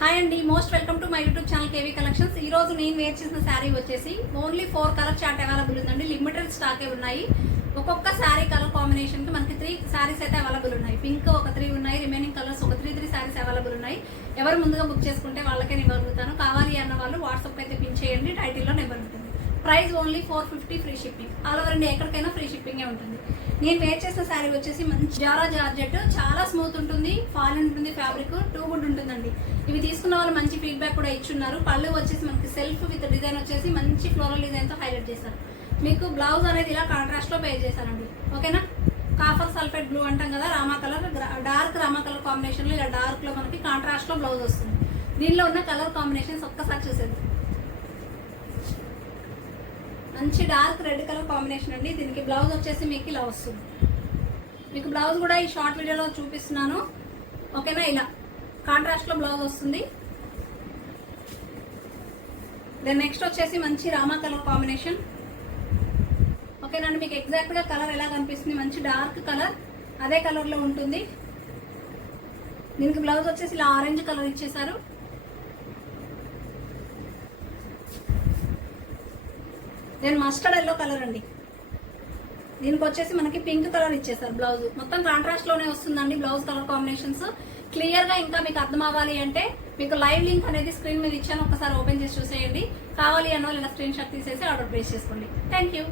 Hi అండి, most welcome to my YouTube channel KV collections. ఈ రోజు నేను వేర్ చేసిన శారీ వచ్చేసి ఓన్లీ 4 కలర్ చార్ట్ అవైలబుల్ ఉందండి. లిమిటెడ్ స్టాకే ఉన్నాయి. ఒక్కొక్క శారీ కలర్ కాంబినేషన్ కి మనకి 3 శారీస్ అయితే అవైలబుల్ ఉన్నాయి. పింక్ ఒక 3 ఉన్నాయి, రిమైనింగ్ కలర్స్ ఒక 3 శారీస్ అవైలబుల్ ఉన్నాయి. ఎవరు ముందుగా బుక్ చేసుకుంటే వాళ్ళకే నెంబర్ అడుగుతాను. కావాలి అన్న వాళ్ళు వాట్సాప్ అయితే పిన్ చేయండి, టైటిల్లో నెంబర్ ఉంటుంది. Price only 450 free shipping. All over India ఎక్కడికైనా ఫ్రీ షిప్పింగే ఉంటుంది. నేను వేర్ చేసిన శారీ వచ్చేసి మంచి జారా జార్జెట్, చాలా స్మూత్ ఉంటుంది, ఫాల్ ఉంటుంది, ఫ్యాబ్రిక్ టూ గుడ్ ఉంటుందండి. ఇవి తీసుకున్న వాళ్ళు మంచి ఫీడ్బ్యాక్ కూడా ఇచ్చున్నారు. పళ్ళు వచ్చేసి మనకి సెల్ఫ్ విత్ డిజైన్ వచ్చేసి మంచి ఫ్లోరల్ డిజైన్ తో హైలైట్ చేశారు. మీకు బ్లౌజ్ అనేది ఇలా కాంట్రాస్ట్ లో పే చేశారండి. ఓకేనా? కాఫర్ సల్ఫేట్ బ్లూ అంటాం కదా, Rama colour, dark Rama colour combination లో ఇలా డార్క్ లో మనకి కాంట్రాస్ట్ లో బ్లౌజ్ వస్తుంది. దీనిలో ఉన్న కలర్ కాంబినేషన్స్ ఒక్కసారి చూసేది. మంచి డార్క్ రెడ్ కలర్ కాంబినేషన్ అండి. దీనికి బ్లౌజ్ వచ్చేసి మీకు ఇలా వస్తుంది. మీకు బ్లౌజ్ కూడా ఈ షార్ట్ వీడియోలో చూపిస్తున్నాను. ఓకేనా? ఇలా కాంట్రాస్ట్ లో బ్లౌజ్ వస్తుంది. దెన్ నెక్స్ట్ వచ్చేసి మంచి రామా కలర్ కాంబినేషన్. ఓకేనండి, మీకు ఎగ్జాక్ట్ గా కలర్ ఎలా కనిపిస్తుంది, మంచి డార్క్ కలర్ అదే కలర్ లో ఉంటుంది. దీనికి బ్లౌజ్ వచ్చేసి ఇలా ఆరెంజ్ కలర్ ఇచ్చేసారు. దెన్ మస్టర్డ్ ఎల్లో కలర్ అండి. దీనికి వచ్చేసి మనకి పింక్ కలర్ ఇచ్చేసారు. బ్లౌజ్ మొత్తం కాంట్రాస్ట్ లోనే వస్తుందండి. బ్లౌజ్ కలర్ కాంబినేషన్స్ క్లియర్ గా ఇంకా మీకు అర్థం అవ్వాలి అంటే మీకు లైవ్ లింక్ అనేది స్క్రీన్ మీద ఇచ్చాను, ఒకసారి ఓపెన్ చేసి చూసేయండి. కావాలి అన్న వాళ్ళు ఇలా స్క్రీన్ షాట్ తీసేసి ఆర్డర్ ప్లేస్ చేసుకోండి. Thank you.